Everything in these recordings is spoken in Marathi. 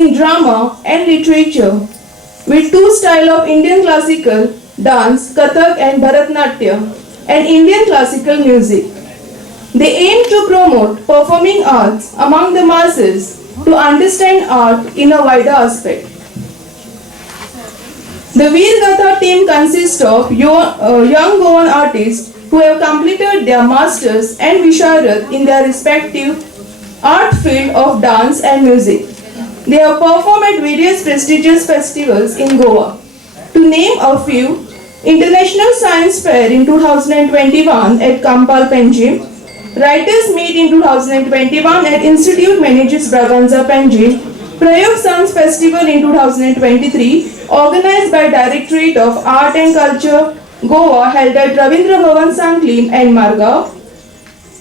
in drama and literature with two styles of Indian classical dance, Kathak and Bharatnatyam, and Indian classical music. They aim to promote performing arts among the masses to understand art in a wider aspect. The Veer Gatha team consists of young Goan artists who have completed their masters and visharat in their respective art field of dance and music. They have performed at various prestigious festivals in Goa. To name a few, International Science Fair in 2021 at Kampal Panjim, Writers Meet in 2021 at Institute Manages Braganza Panjim, Prayog Sons Festival in 2023 organized by Directorate of Art and Culture, Goa held at Ravindra Bhavan Sanglim and Margao,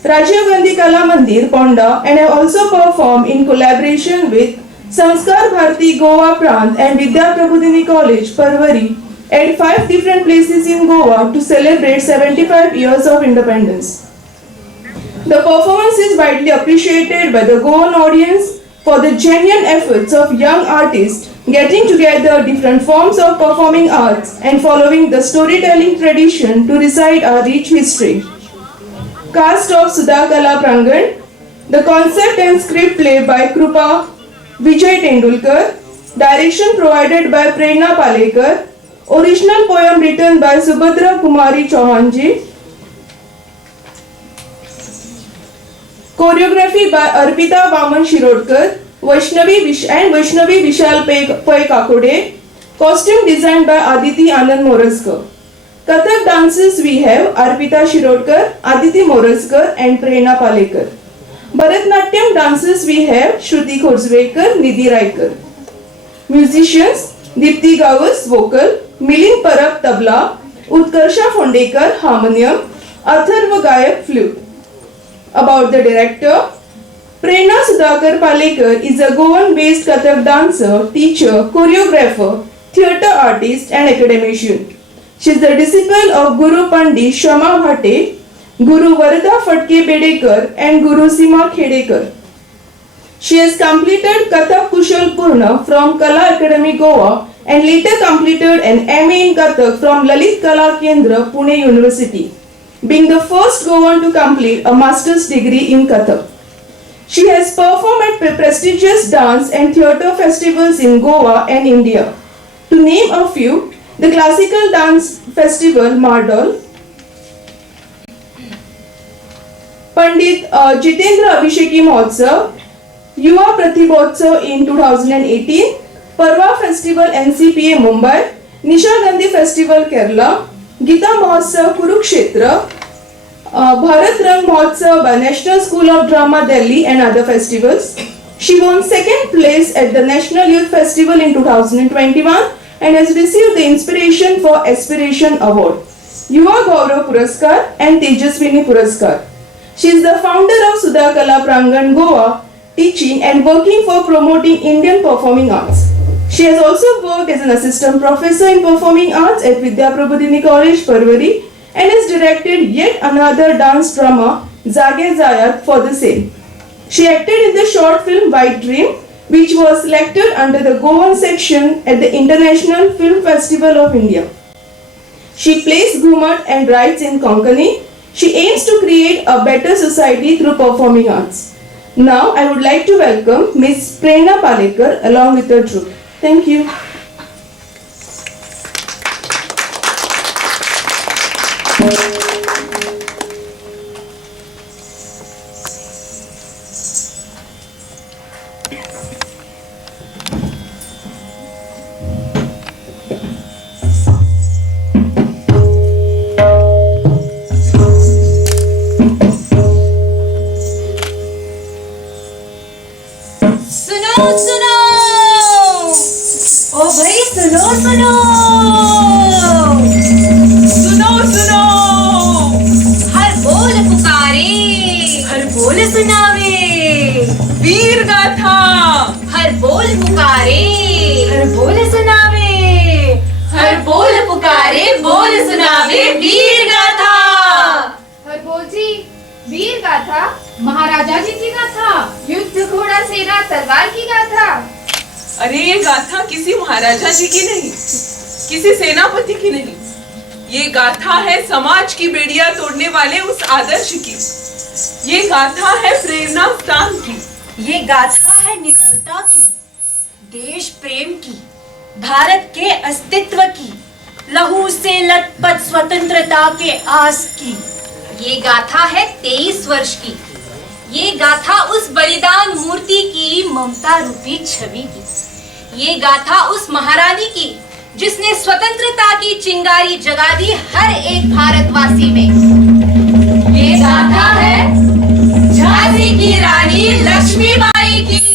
Rajiv Gandhi Kala Mandir, Ponda, and have also performed in collaboration with Sanskar Bharati Goa Prant and Vidya Prabodhini College, Parvari, at 5 different places in Goa to celebrate 75 years of independence. The performance is widely appreciated by the Goan audience for the genuine efforts of young artists getting together different forms of performing arts and following the storytelling tradition to recite our rich history. Cast of Sudha Kala Prangan, the concept and script play by Krupa Vijay Tendulkar, direction provided by Prerna Palekar, original poem written by Subhadra Kumari Chauhanji, choreography by Arpita Vaman Shirodkar, Vaishnavi Vishal Pai Kakode, costume designed by Aditi Anand Moraskar. Kathak dances we have Arpita Shirodkar, Aditi Moraskar and Prerna Palekar. Bharatnatyam dances we have Shruti Khorzvekar, Nidhi Raikar. Musicians Dipti Gavas vocal, Milind Parab tabla, Utkarsha Phondekar harmonium, Atharva Gayak flute. About the director, Prerna Sudhakar Palekar is a Goan-based Kathak dancer, teacher, choreographer, theatre artist and academician. She is the disciple of Guru Pandit Shama Bhate, Guru Varada Fatke Bedekar and Guru Sima Khedekar. She has completed Kathak Kushal Purna from Kala Academy Goa and later completed an MA in Kathak from Lalit Kala Kendra, Pune University, being the first Goan to complete a master's degree in Kathak. She has performed at prestigious dance and theatre festivals in Goa and India. To name a few, the Classical Dance Festival Mardol, Pandit Jitendra Abhisheki Mahotsav, Yuva Pratibhotsav in 2018, Parva Festival NCPA Mumbai, Nisha Gandhi Festival Kerala, Gita Mahotsav Kurukshetra, Bharat Rang Mahotsav by National School of Drama Delhi and other festivals. She won second place at the National Youth Festival in 2021 and has received the Inspiration for Aspiration Award, Yuva Gaurav Puraskar and Tejaswini Puraskar. She is the founder of Sudha Kala Prangan Goa, teaching and working for promoting Indian performing arts. She has also worked as an assistant professor in performing arts at Vidya Prabodhini College, Parvari, and has directed yet another dance drama, Zage Zayat, for the same. She acted in the short film White Dream, which was selected under the Goan section at the International Film Festival of India. She plays Ghumar and writes in Konkani. She aims to create a better society through performing arts. Now I would like to welcome Ms. Prerna Palekar along with her troupe. Thank you. महाराजा जी की गाथा, युद्ध घोड़ा सेना तलवार की गाथा। अरे ये गाथा किसी महाराजा जी की नहीं, किसी सेनापति की नहीं, ये गाथा है समाज की बेड़ियां तोड़ने वाले उस आदर्श की। ये गाथा है प्रेरणा स्थान की। ये गाथा है निडरता की, देश प्रेम की, भारत के अस्तित्व की, लहू से लथपथ स्वतंत्रता के आस की। ये गाथा है 23 वर्ष की। ये गाथा उस बलिदान मूर्ति की ममता रूपी छवि की। ये गाथा उस महारानी की जिसने स्वतंत्रता की चिंगारी जगा दी हर एक भारतवासी में। ये गाथा है झांसी की रानी लक्ष्मीबाई की।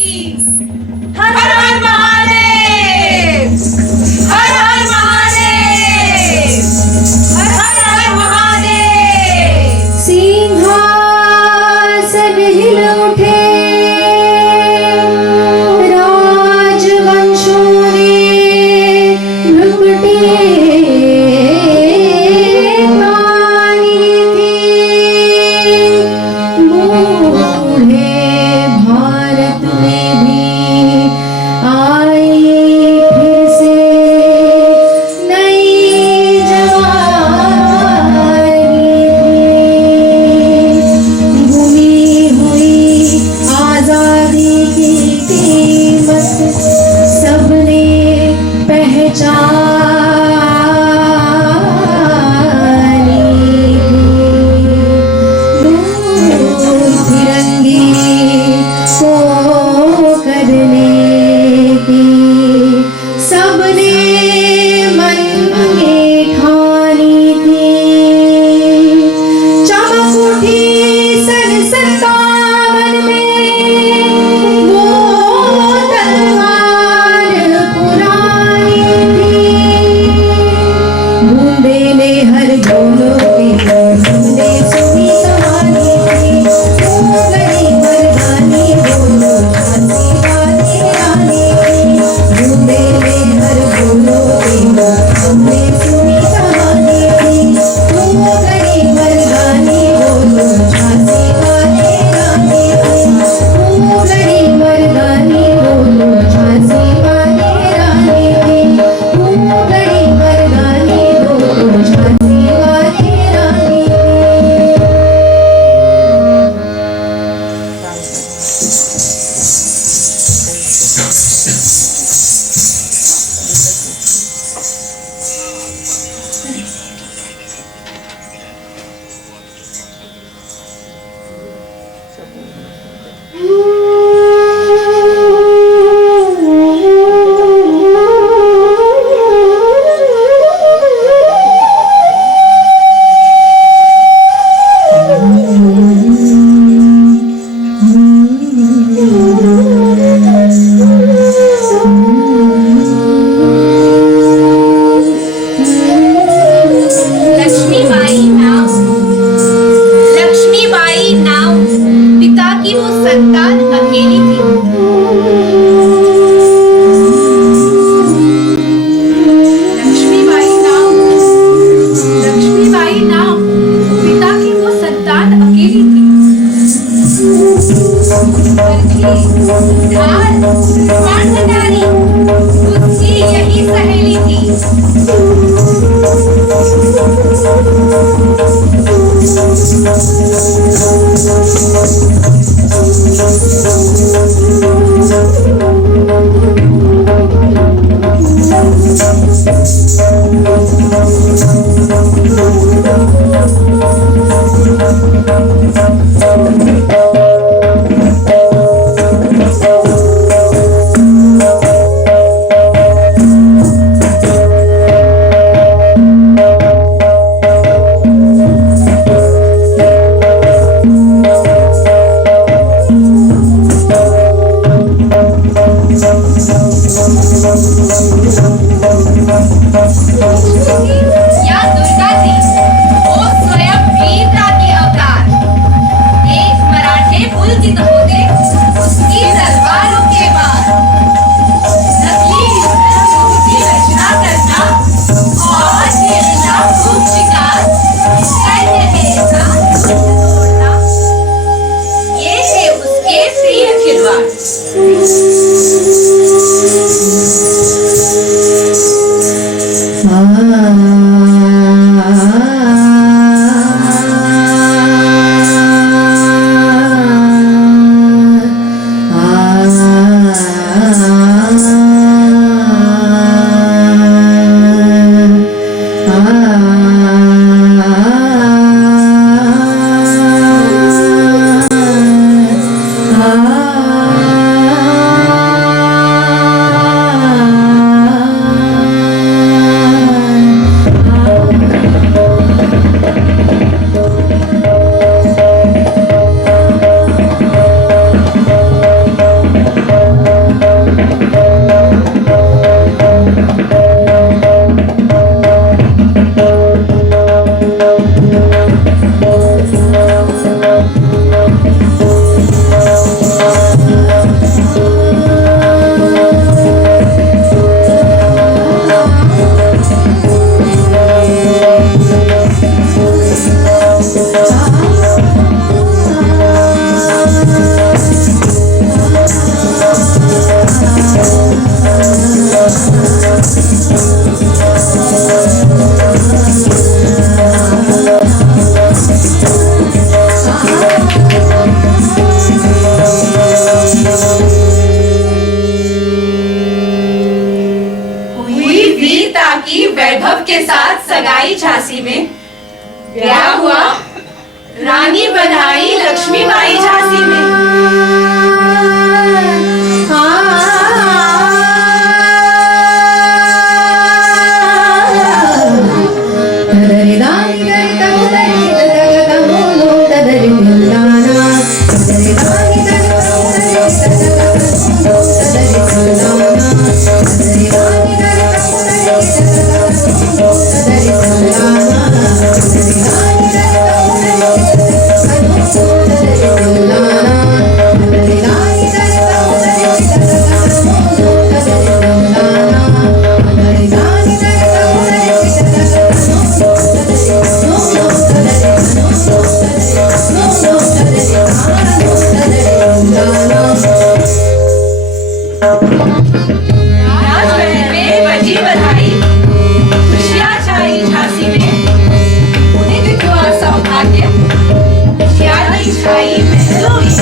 हर हर महादेव, हर हर महादेव, हर हर महादेव। सिंहासन हिल उठे, राजवंशों ने भ्रुकुटी तानी थी। सगाई झांसी में, ब्याह हुआ रानी बनाई लक्ष्मीबाई झांसी में। राजमहल में बजी बधाई, खुशियाँ छाई झांसी में, नित्य हुआ सौभाग्य, खुशियाली छाई महलों में।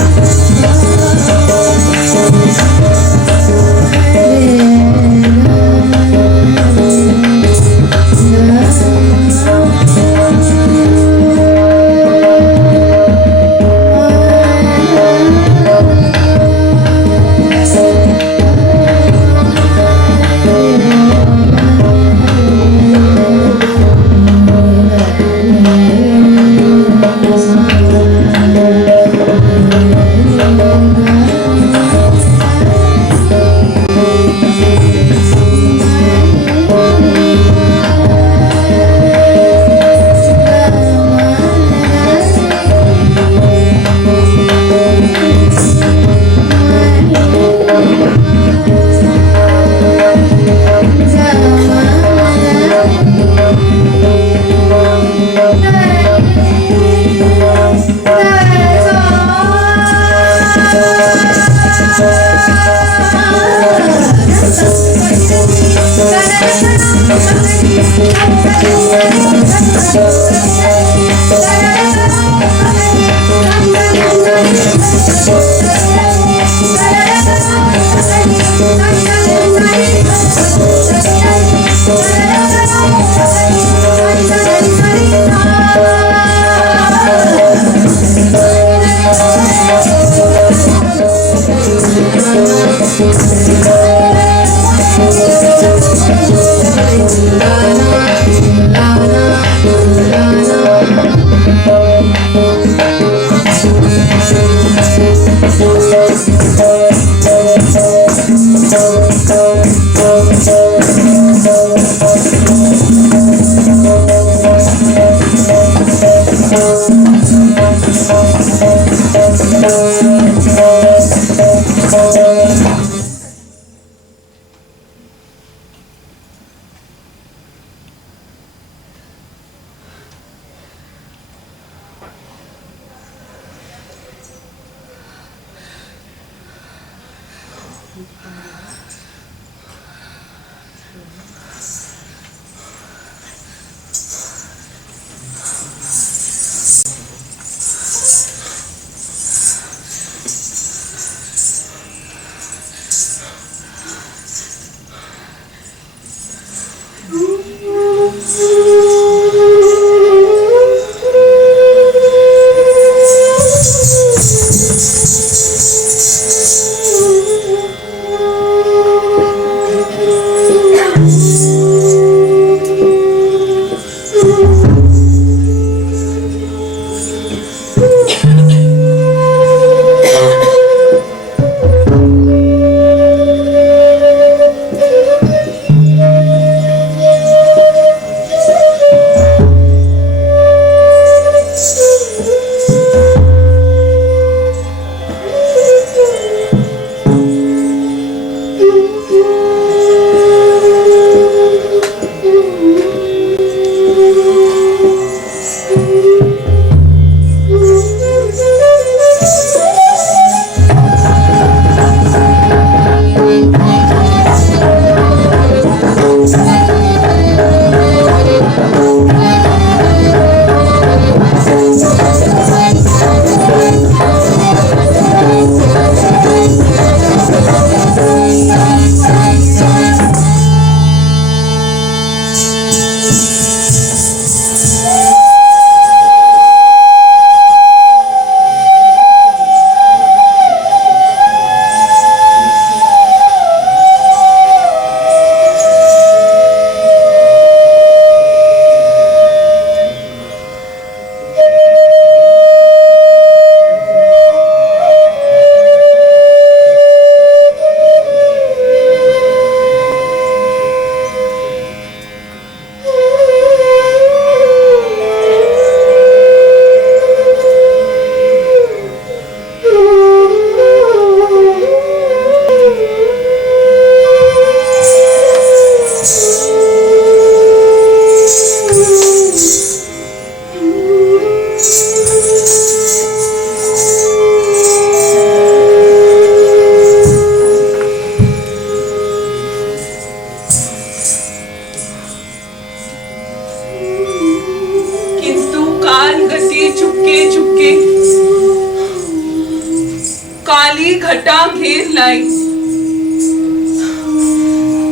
काली घटा घेर लाई,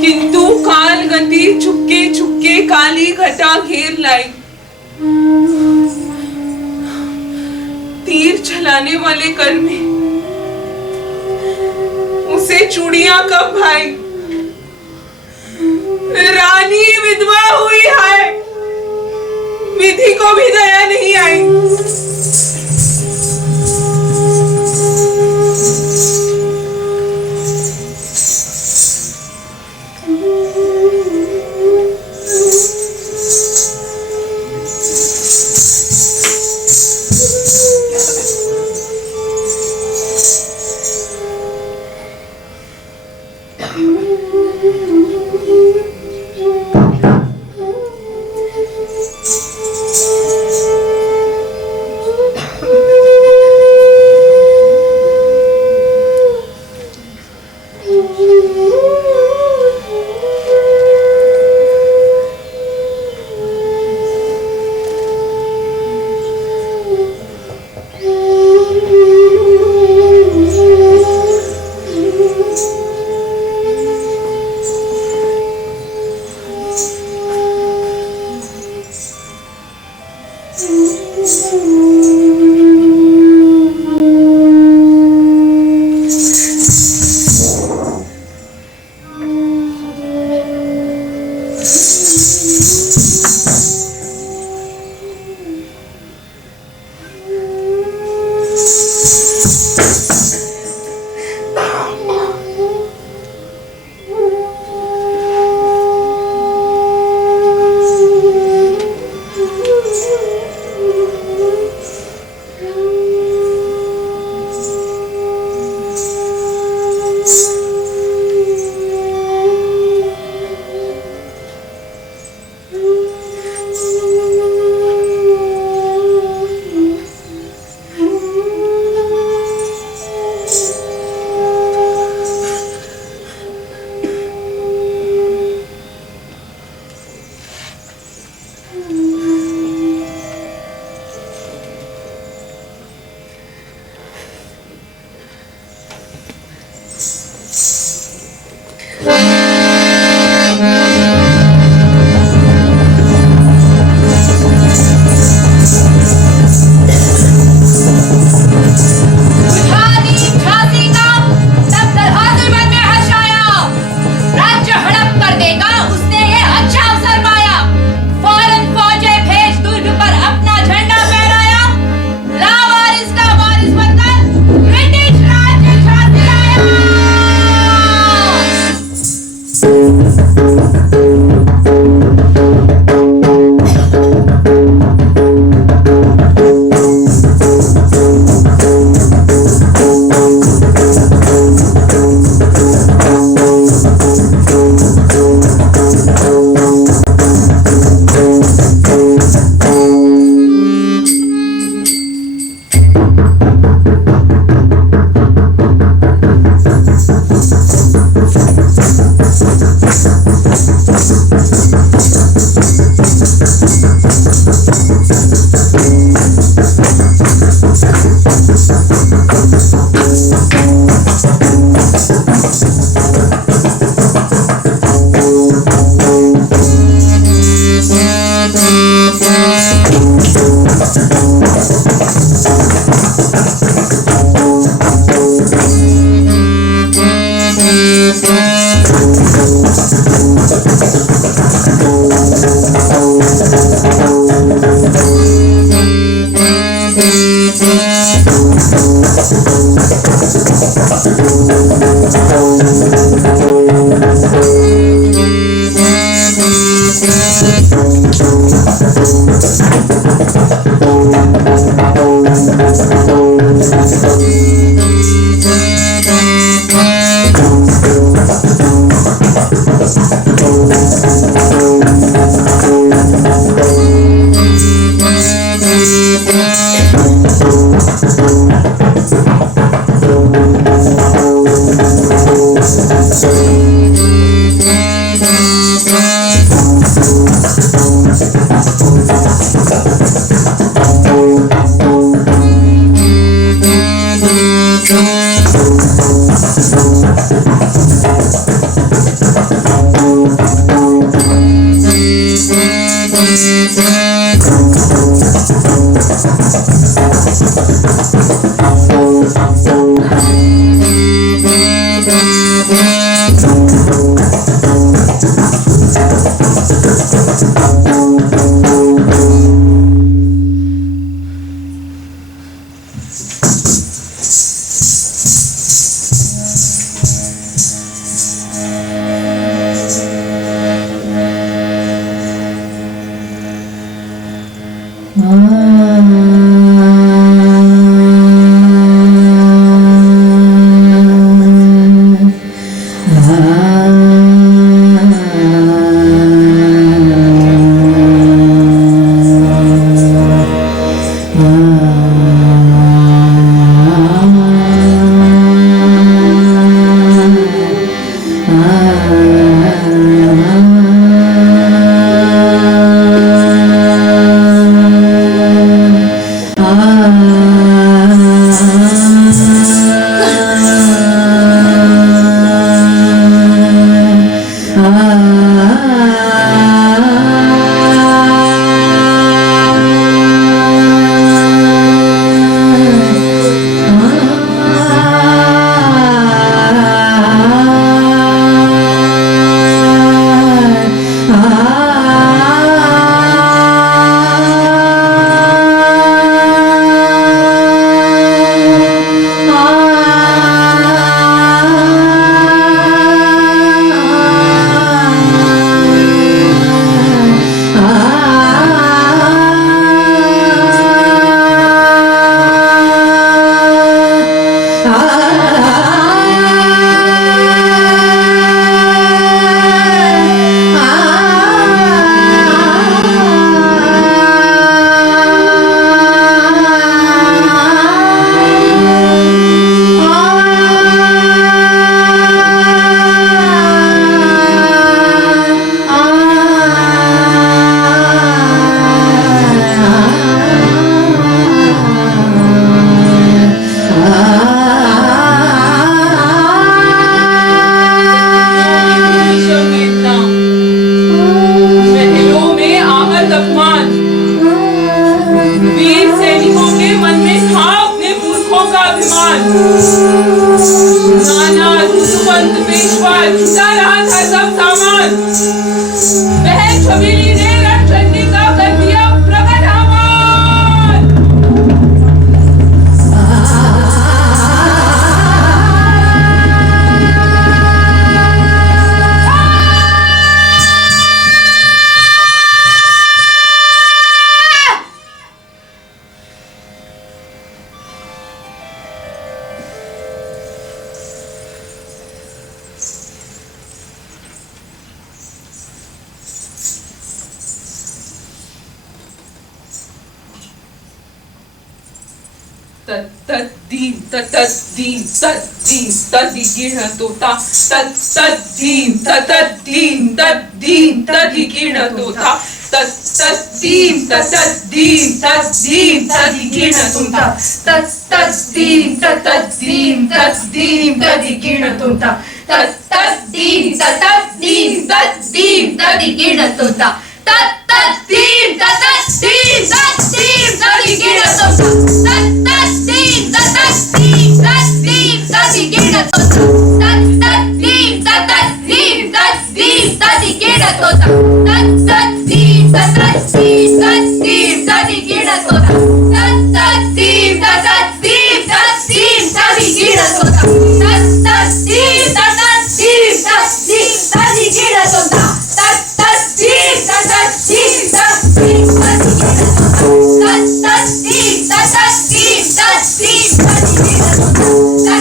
किंतु काल गति चुपके चुपके काली घटा घेर लाई। तीर चलाने वाले कर में उसे चूड़ियां कब भाई, रानी विधवा हुई है, विधि को भी दया नहीं आई। अभिमान। नाना रुसुवंत पेशवा छुटा रहा था सब सामान। वह छबीली ने रणचंडी का कर दिया प्रकट आमान। तद्दीन तद्दीन तद्दीन तद्दीन तोता तद्दीन तद्दीन तद्दीन तद्दीन तोता तद्दीन तद्दीन तद्दीन तद्दीन तोता तद्दीन तद्दीन तद्दीन तद्दीन तोता तत्तद्दीन तत्तद्दीन तद्दीन तद्दीन तोता तत्तद्दीन तत्तद्दीन तद्दीन तद्दीन तोता तत्तद्दीन तत्तद्दीन तद्दीन तद्दीन तोता तत्तद्दीन तत्तद्दीन तद्दीन तद्दीन तोता तत्तद्दीन तत्तद्दीन तद्दीन तद्दीन तोता तत्तद्दीन तत्तद्दीन तद्दीन तद्दीन तोता तत्तद्दीन तत्तद्दीन तद्दीन तद्दीन तोता तत्तद्दीन तत्तद्दीन तद्दीन तद्दीन तत्तद्दीन तद्दीन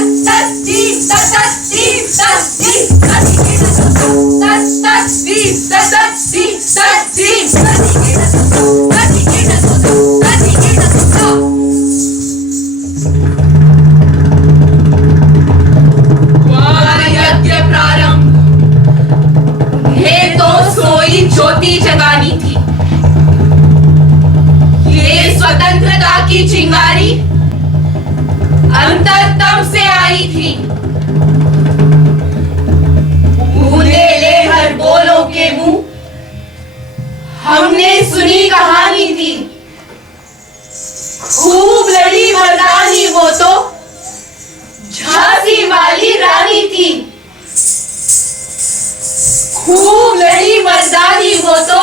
तद्दीन तत्तद्दीन तद्दीन तद्दीन तत्तद्दीन तत्तद्दीन तद्दीन तद्दीन तद्दीन यज्ञ प्रारंभ। ये तो सोई ज्योति जगानी थी। ये स्वतंत्रता की चिंगारी अंतरतम से आई थी। बूंदे ले हर बोलों के मुंह हमने सुनी कहानी थी। खूब लड़ी मर्दानी वो तो झांसी वाली रानी थी। खूब लड़ी मर्दानी वो तो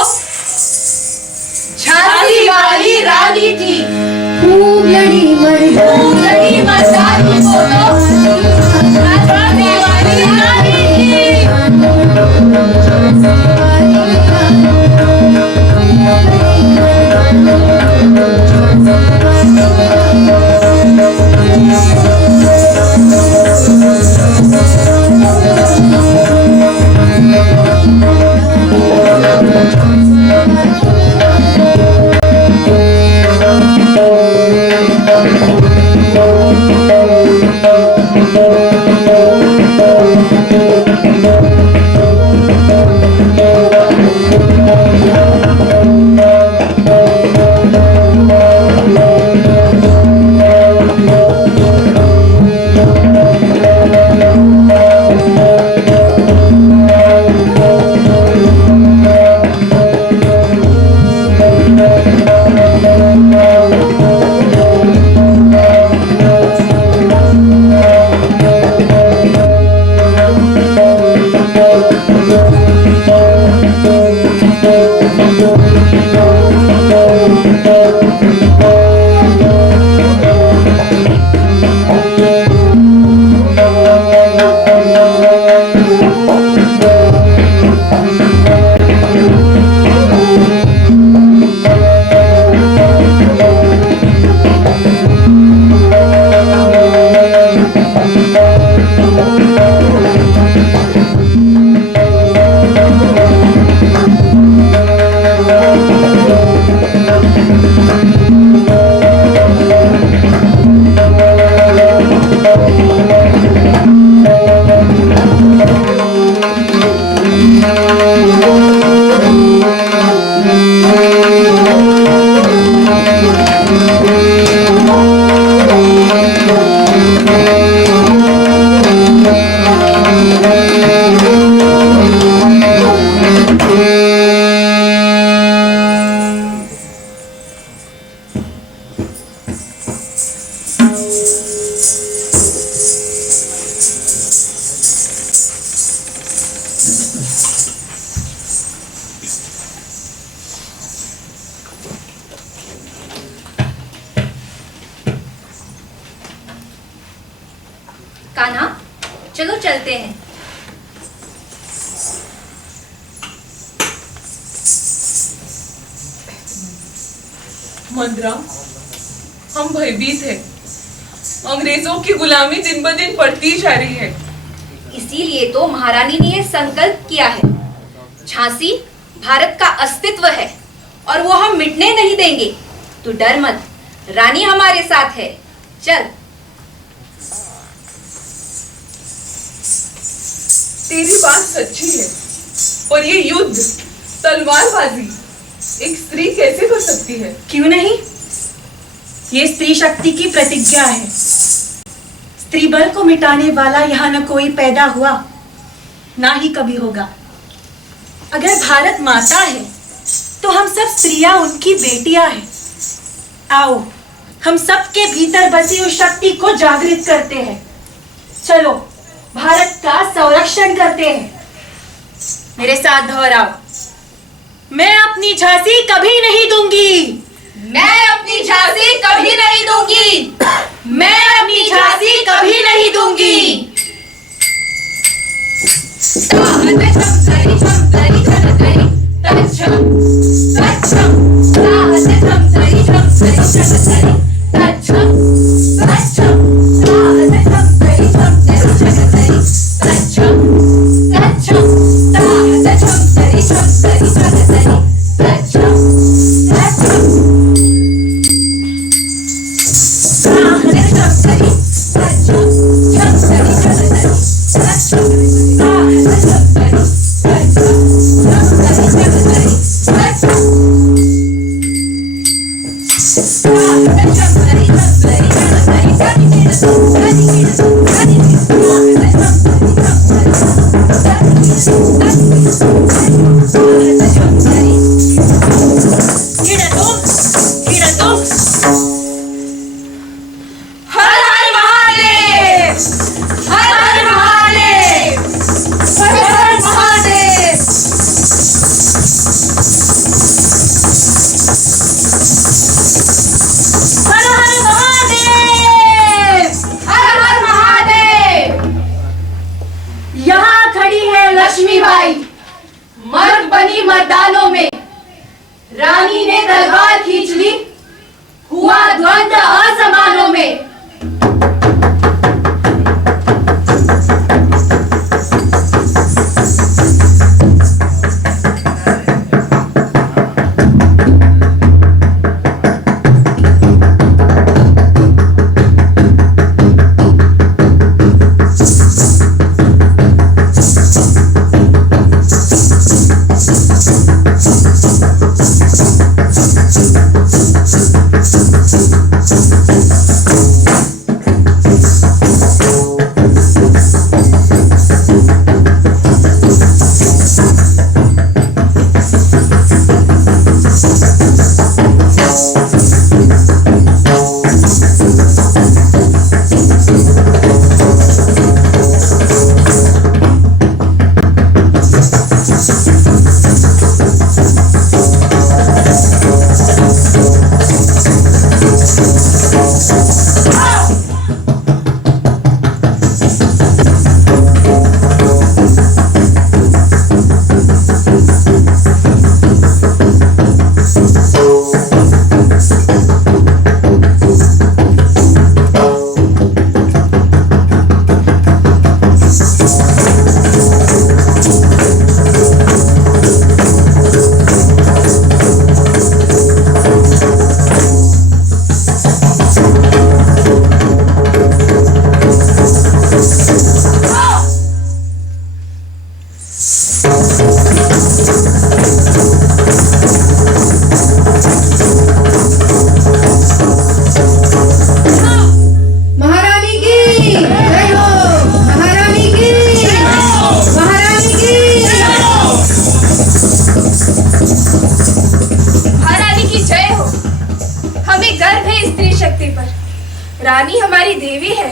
झांसी वाली रानी थी। खूब लड़ी खूब लड़ी मर्दानी वो तो झांसी वाली रानी थी। कान्हा, चलो चलते हैं। मंद्रा, हम भयभीत हैं। अंग्रेजों की गुलामी दिन ब दिन बढ़ती जा रही है। इसीलिए तो महारानी ने यह संकल्प किया है। झांसी भारत का अस्तित्व है और वो हम मिटने नहीं देंगे। तू डर मत, रानी हमारे साथ है। चल। तेरी बात सच्ची है, और ये युद्ध, तलवारबाजी एक स्त्री कैसे कर सकती है? क्यों नहीं? ये स्त्री शक्ति की प्रतिज्ञा है। स्त्री बल को मिटाने वाला यहाँ न कोई पैदा हुआ, ना ही कभी होगा। अगर भारत माता है तो हम सब स्त्रियां उनकी बेटियां हैं। आओ, हम सबके भीतर बसी उस शक्ति को जागृत करते हैं। चलो, भारत का संरक्षण करते हैं। मेरे साथ दोहराओ। मैं अपनी झांसी कभी नहीं दूंगी। मैं अपनी झांसी कभी नहीं दूंगी। मैं अपनी झांसी कभी नहीं दूंगी। लक्ष्मीबाई मर्द बनी मर्दानों में। रानी ने तलवार खींच ली, हुआ द्वंद्व असमानों में। रानी हमारी देवी है,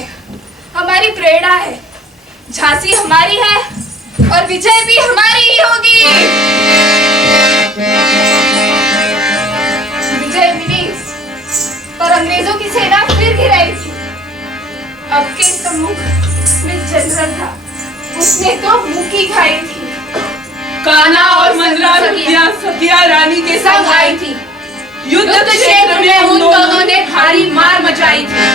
हमारी प्रेरणा है। झांसी हमारी है और विजय भी हमारी ही होगी। विजय मिली और अंग्रेजों की सेना फिर गिराई थी। अब के सम्मुख में जनरल था, उसने तो मुक्की खाई थी। कान्हा और मंदरा सखिया रानी के संग आई थी। युद्ध क्षेत्र में उन दोनों ने भारी मार मचाई थी।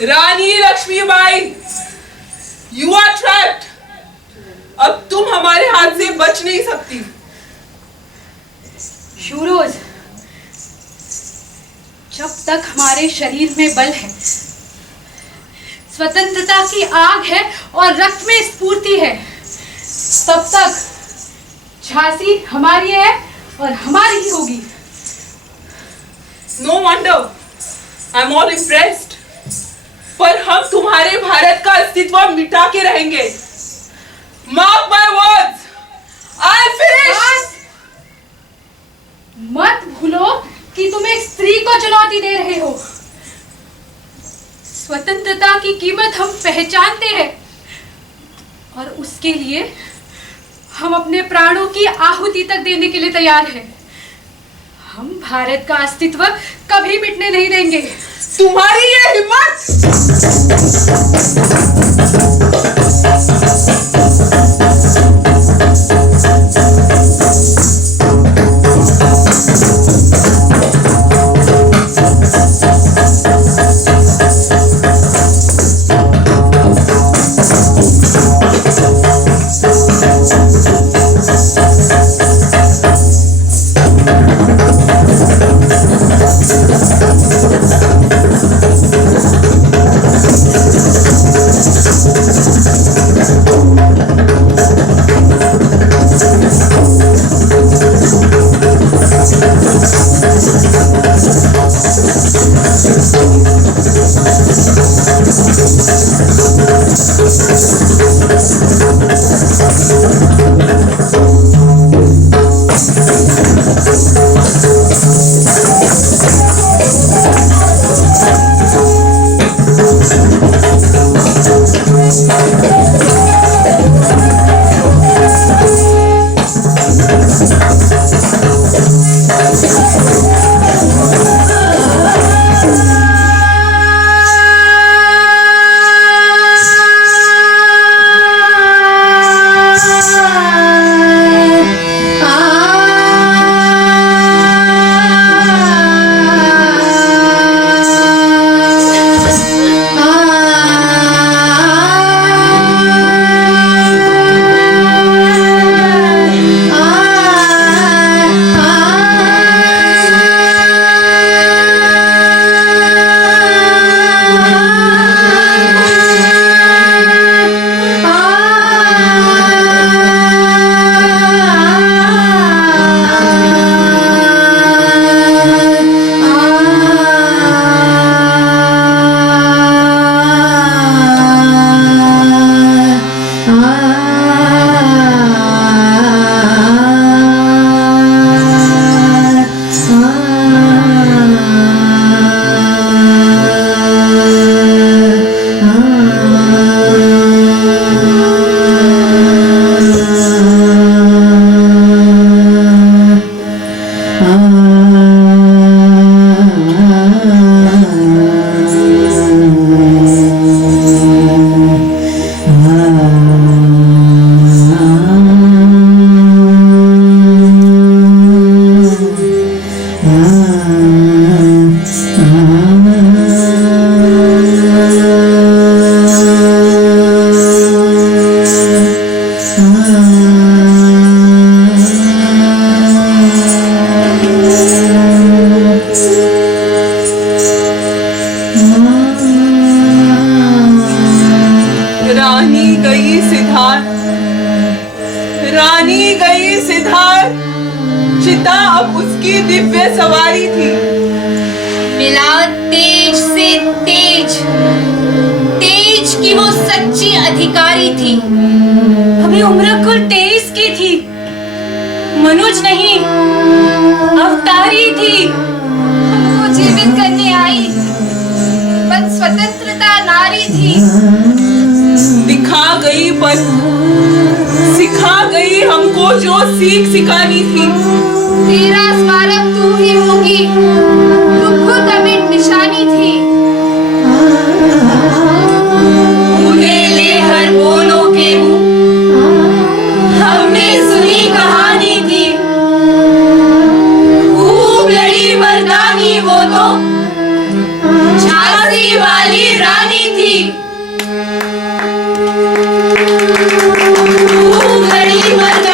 रानी लक्ष्मीबाई, यू आर ट्रैप्ड। अब तुम हमारे हाथ से बच नहीं सकती। शूरोज, जब तक हमारे शरीर में बल है, स्वतंत्रता की आग है और रक्त में स्फूर्ति है, तब तक झांसी हमारी है और हमारी ही होगी। No wonder, I am all impressed. पर हम तुम्हारे भारत का अस्तित्व मिटा के रहेंगे। Mark my words, I finish. मत भूलो कि तुम एक स्त्री को चुनौती दे रहे हो। स्वतंत्रता की कीमत हम पहचानते हैं और उसके लिए हम अपने प्राणों की आहुति तक देने के लिए तैयार हैं। हम भारत का अस्तित्व कभी मिटने नहीं देंगे। तुम्हारी ये हिम्मत! रानी गई सिद्धार्थ, चिता अब उसकी दिव्य सवारी थी। मिला तेज से तेज, तेज की वो सच्ची अधिकारी थी। अभी उम्र कुल 23 की थी, मनुज नहीं अवतारी थी। हमको जीवित करने आई, पर स्वतंत्रता नारी थी। दिखा गई पर सिखा गई हमको जो सीख सिखानी थी। तेरा स्मारक तू ही होगी, तू खुद अमिट निशानी थी। उन्हें ले हर बोलों के मुंह, हमने सुनी कहानी थी। खूब लड़ी मर्दानी वो तो झांसी वाली रानी थी। खूब लड़ी मर्दानी